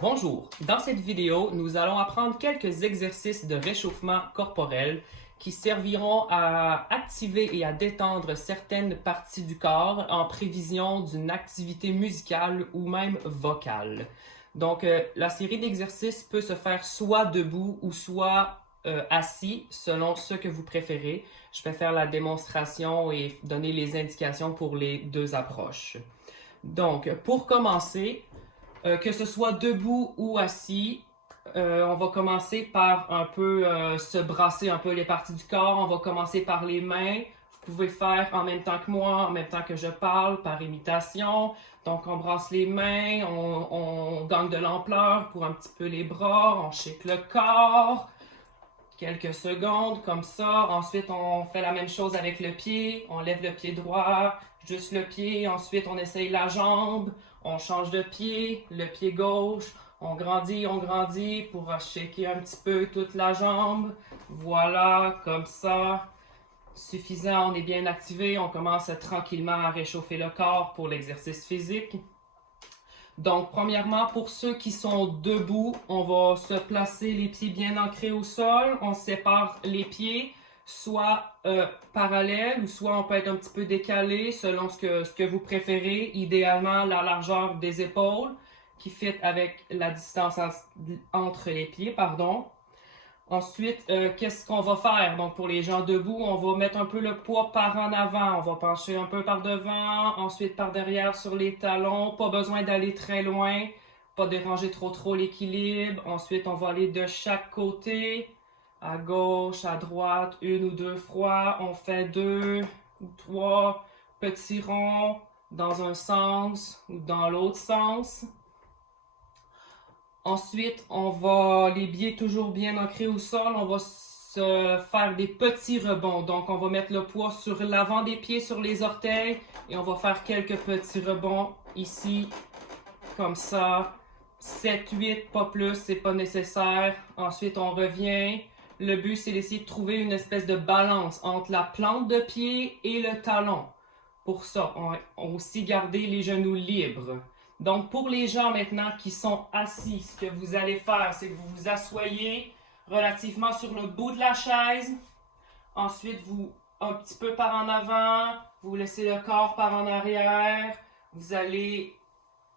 Bonjour, dans cette vidéo, nous allons apprendre quelques exercices de réchauffement corporel qui serviront à activer et à détendre certaines parties du corps en prévision d'une activité musicale ou même vocale. Donc, la série d'exercices peut se faire soit debout ou soit assis, selon ce que vous préférez. Je vais faire la démonstration et donner les indications pour les deux approches. Donc, pour commencer, que ce soit debout ou assis, on va commencer par un peu se brasser un peu les parties du corps. On va commencer par les mains. Vous pouvez faire en même temps que moi, en même temps que je parle, par imitation. Donc, on brasse les mains, on gagne de l'ampleur pour un petit peu les bras, on shake le corps. Quelques secondes comme ça. Ensuite, on fait la même chose avec le pied. On lève le pied droit, juste le pied. Ensuite, on essaye la jambe. On change de pied, le pied gauche. On grandit pour shaker un petit peu toute la jambe. Voilà, comme ça. Suffisant, on est bien activé. On commence tranquillement à réchauffer le corps pour l'exercice physique. Donc, premièrement, pour ceux qui sont debout, on va se placer les pieds bien ancrés au sol. On sépare les pieds, soit parallèles ou soit on peut être un petit peu décalé selon ce que vous préférez. Idéalement, la largeur des épaules qui fit avec la distance entre les pieds, pardon. Ensuite, qu'est-ce qu'on va faire? Donc, pour les gens debout, on va mettre un peu le poids par en avant. On va pencher un peu par devant, ensuite par derrière sur les talons. Pas besoin d'aller très loin, pas déranger trop l'équilibre. Ensuite, on va aller de chaque côté, à gauche, à droite, une ou deux fois. On fait deux ou trois petits ronds dans un sens ou dans l'autre sens. Ensuite, on va les pieds toujours bien ancrés au sol. On va se faire des petits rebonds. Donc, on va mettre le poids sur l'avant des pieds, sur les orteils. Et on va faire quelques petits rebonds ici, comme ça. 7, 8, pas plus, c'est pas nécessaire. Ensuite, on revient. Le but, c'est d'essayer de trouver une espèce de balance entre la plante de pied et le talon. Pour ça, on va aussi garder les genoux libres. Donc, pour les gens maintenant qui sont assis, ce que vous allez faire, c'est que vous vous asseyez relativement sur le bout de la chaise. Ensuite, vous, un petit peu par en avant, vous laissez le corps par en arrière. Vous allez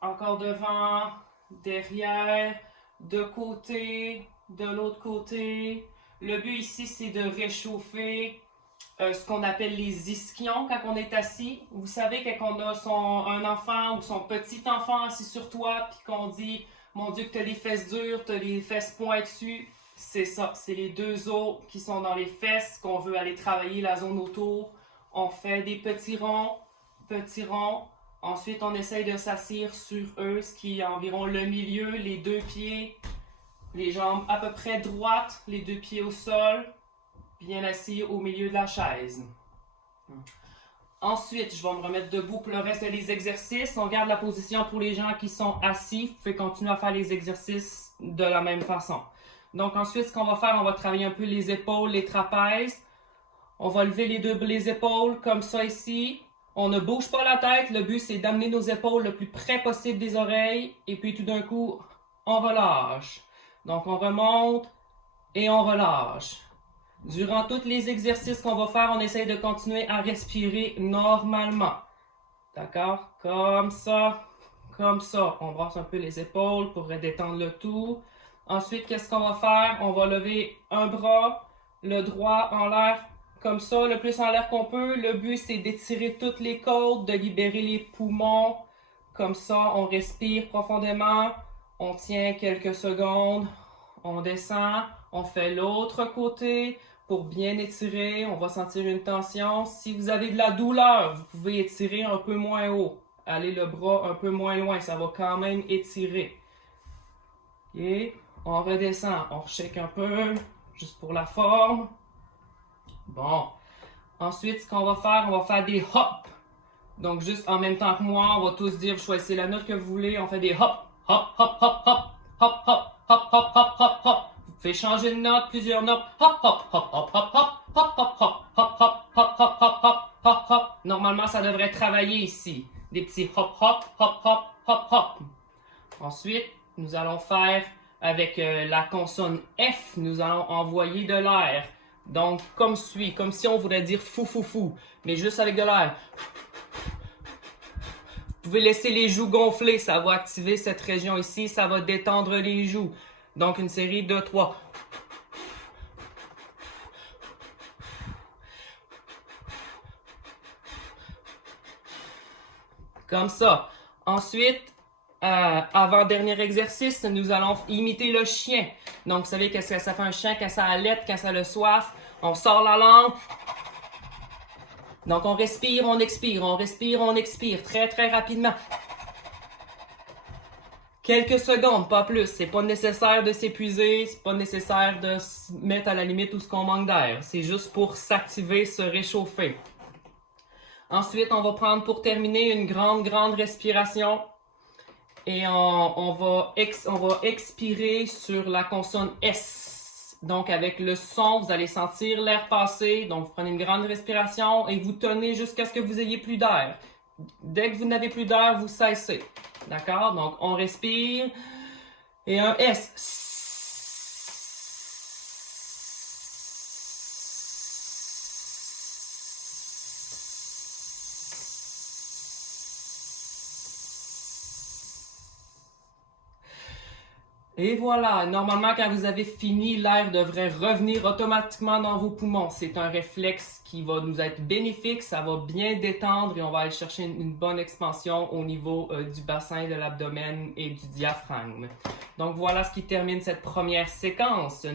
encore devant, derrière, de côté, de l'autre côté. Le but ici, c'est de réchauffer ce qu'on appelle les ischions quand on est assis. Vous savez, quand on a un enfant ou son petit enfant assis sur toi, puis qu'on dit mon Dieu, que tu as les fesses dures, tu as les fesses pointues, c'est ça. C'est les deux os qui sont dans les fesses qu'on veut aller travailler la zone autour. On fait des petits ronds, petits ronds. Ensuite, on essaye de s'asseoir sur eux, ce qui est environ le milieu, les deux pieds, les jambes à peu près droites, les deux pieds au sol, bien assis au milieu de la chaise. Ensuite, je vais me remettre debout pour le reste des exercices. On garde la position pour les gens qui sont assis. Vous pouvez continuer à faire les exercices de la même façon. Donc ensuite, ce qu'on va faire, on va travailler un peu les épaules, les trapèzes. On va lever les épaules comme ça ici. On ne bouge pas la tête. Le but, c'est d'amener nos épaules le plus près possible des oreilles. Et puis tout d'un coup, on relâche. Donc on remonte et on relâche. Durant tous les exercices qu'on va faire, on essaye de continuer à respirer normalement. D'accord? Comme ça, comme ça. On brasse un peu les épaules pour détendre le tout. Ensuite, qu'est-ce qu'on va faire? On va lever un bras, le droit en l'air, comme ça, le plus en l'air qu'on peut. Le but, c'est d'étirer toutes les côtes, de libérer les poumons. Comme ça, on respire profondément. On tient quelques secondes. On descend. On fait l'autre côté. Pour bien étirer, on va sentir une tension. Si vous avez de la douleur, vous pouvez étirer un peu moins haut. Allez le bras un peu moins loin, ça va quand même étirer. Et on redescend, on shake un peu, juste pour la forme. Bon. Ensuite, ce qu'on va faire, on va faire des hops. Donc, juste en même temps que moi, on va tous dire, choisissez la note que vous voulez. On fait des hop, hop, hop, hop, hop, hop, hop, hop, hop, hop, hop, hop. Vous pouvez changer de note, plusieurs notes. Hop, hop, hop, hop, hop, hop, hop, hop, hop, hop, hop, hop, hop, hop, hop, hop, hop. Normalement, ça devrait travailler ici. Des petits hop, hop, hop, hop, hop, hop. Ensuite, nous allons faire avec la consonne F, nous allons envoyer de l'air. Donc, comme suit, comme si on voulait dire fou, fou, fou, mais juste avec de l'air. Vous pouvez laisser les joues gonfler, ça va activer cette région ici, ça va détendre les joues. Donc, une série de 3. Comme ça. Ensuite, avant-dernier exercice, nous allons imiter le chien. Donc, vous savez qu'est-ce que ça fait un chien quand ça allaite, quand ça a le soif. On sort la langue. Donc, on respire, on expire, on respire, on expire, très, très rapidement. Quelques secondes, pas plus. C'est pas nécessaire de s'épuiser, c'est pas nécessaire de se mettre à la limite où ce qu'on manque d'air. C'est juste pour s'activer, se réchauffer. Ensuite, on va prendre pour terminer une grande, grande respiration. Et on va expirer sur la consonne S. Donc, avec le son, vous allez sentir l'air passer. Donc, vous prenez une grande respiration et vous tenez jusqu'à ce que vous ayez plus d'air. Dès que vous n'avez plus d'air, vous cessez. D'accord? Donc, on respire. Et un S. Et voilà, normalement quand vous avez fini, l'air devrait revenir automatiquement dans vos poumons. C'est un réflexe qui va nous être bénéfique, ça va bien détendre et on va aller chercher une bonne expansion au niveau du bassin, de l'abdomen et du diaphragme. Donc voilà ce qui termine cette première séquence.